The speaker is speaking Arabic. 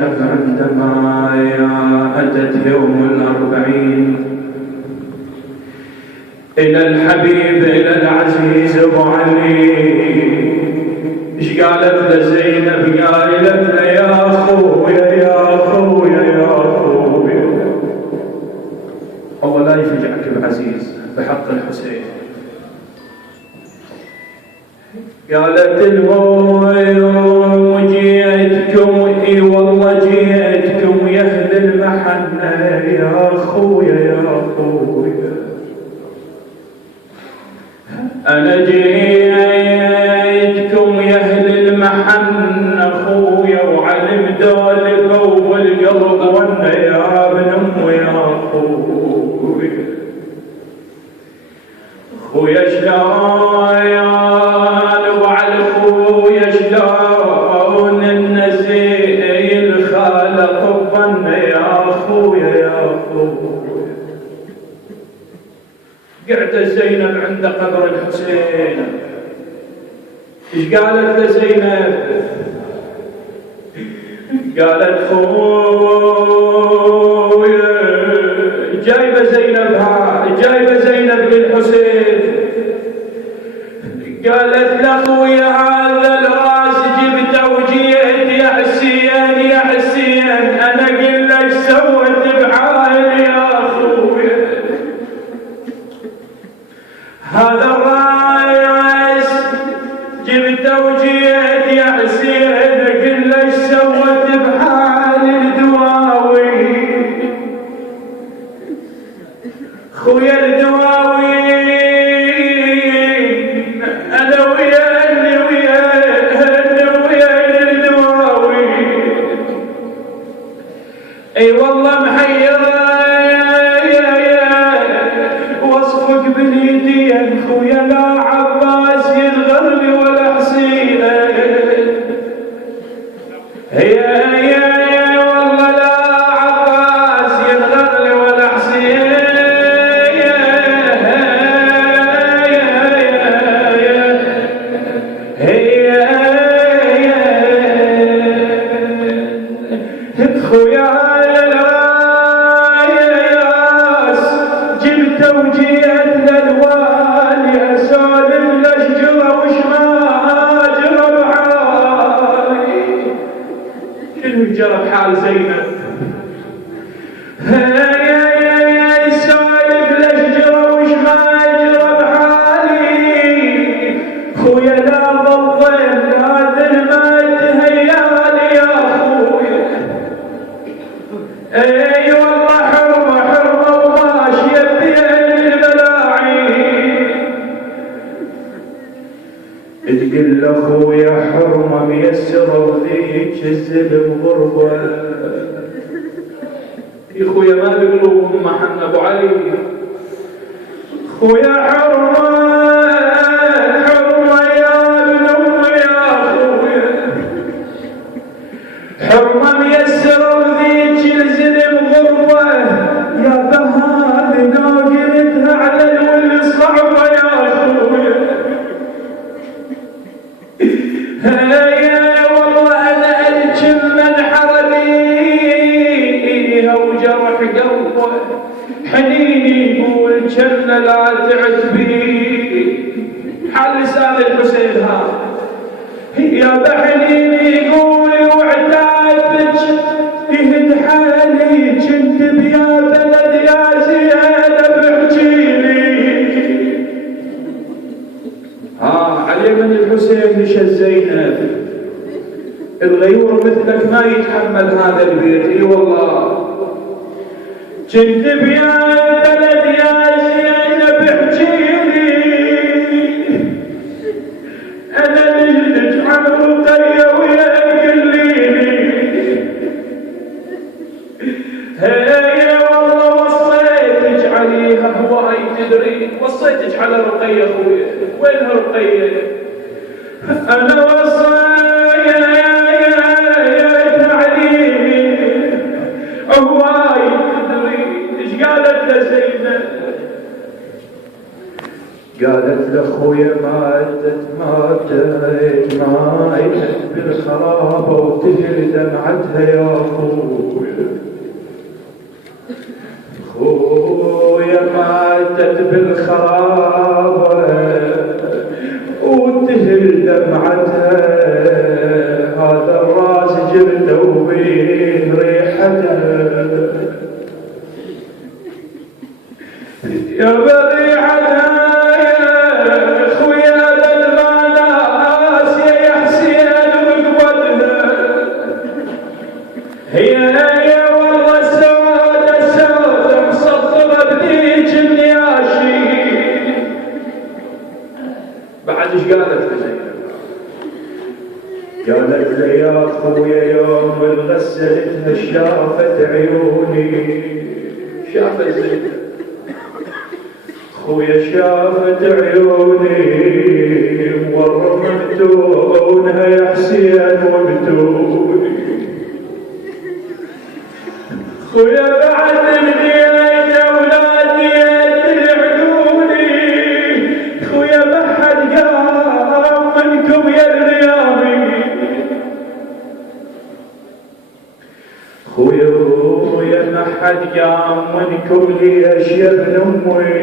عندما أتت يوم الأربعين إلى الحبيب إلى العزيز أبو علي، إيش قالت لزينب؟ قالت له يا أخويا يا أخويا يا أخويا. الله لا يفجعك بعزيز بحق الحسين. قالت لهم جيتكم، اي والله جيتكم يا اهل المحنه يا اخويا يا اخويا. انا جيتكم يا اهل المحنه اخويا، وعلم دولك والقلب وانا يا ابن ام يا اخويا. اخويا شلون قعدت زينب عند قبر الحسين. ايش قالت لزينب؟ قالت خويا جايبه زينب للحسين. قالت لاخويا هذا الراس جبته وجيت يا حسين يا حسين، انا قل لك سوت بحالي يا اخويا. هذا الراس جبته وجيت يا حسين، قل لك سوت بحالي الدواوي. خويا الدواوي انا ويا الدواوي. اي والله محيره وصفك باليدين خويا، لا عباس ينغر لي ولا حسين. يا والله لا عباس ينغر لي ولا حسين. خويا الرايس جبته وجيت للوالي، اسولف لشجره وش ما جرى بحالي. شنو جرى بحال زينب؟ سولف لشجره وش ما جرى بحالي. خويا لا ضليت ناذل ما تهيالي يا خويا. اي والله حرمه وماشيه بين البلاعين. تقول لاخويا حرمه ميسره وذيك الزلم غربه. يا خويا ما بقلوبهم محن ابو علي. خويا حرمه يا ابن ام يا خويا، حرمه ميسره وذيك الزلم غربه. يا بهذه لو قلتها على الولي صعبه يا خويا. والله انا الجم منحر بيها وجرح قلبه، حنيني يقول جنة لا تعتبي. حال لسان الحسين هذا يا بحنيني يقول وعتابك يهد حالي، كنت بيا بلد يا زينب احجيلي. علي من الحسين مشى زينب. الغيور مثلك ما يتحمل هذا البيت. اي والله كنت بيا بلد يا زينب احجيلي، انا نجدك عن رقيه ويا قليلي. هي والله وصيتك عليها هواي تدري، وصيتك على رقيه اخويا. وينها رقيه؟ انا وصيت عليها هواي تدري. ايش قالت لزينب؟ قالت لاخويا ماتت بالخرابة وتجري دمعتها يا اخويا. خويا ماتت بالخرابة وتهل دمعتها، هذا الراس جبته وبين ريحتها يا بريحتها يا خويا بالغلاس يا حسين وقوتها هي والله سودة مسطرة بذيك النياشي. بعد ايش قالت لي؟ قالت لي يا خويا يوم غسلتها شافت عيوني، شافت زينها خويا شافت عيوني ورمتونها يا حسين وبتوني. خويا بعد بديت اولادي يدلعوني، خويا ما حد قام منكم يا الغيابي. خويا ما حد قام منكم ليش يا ابن امي.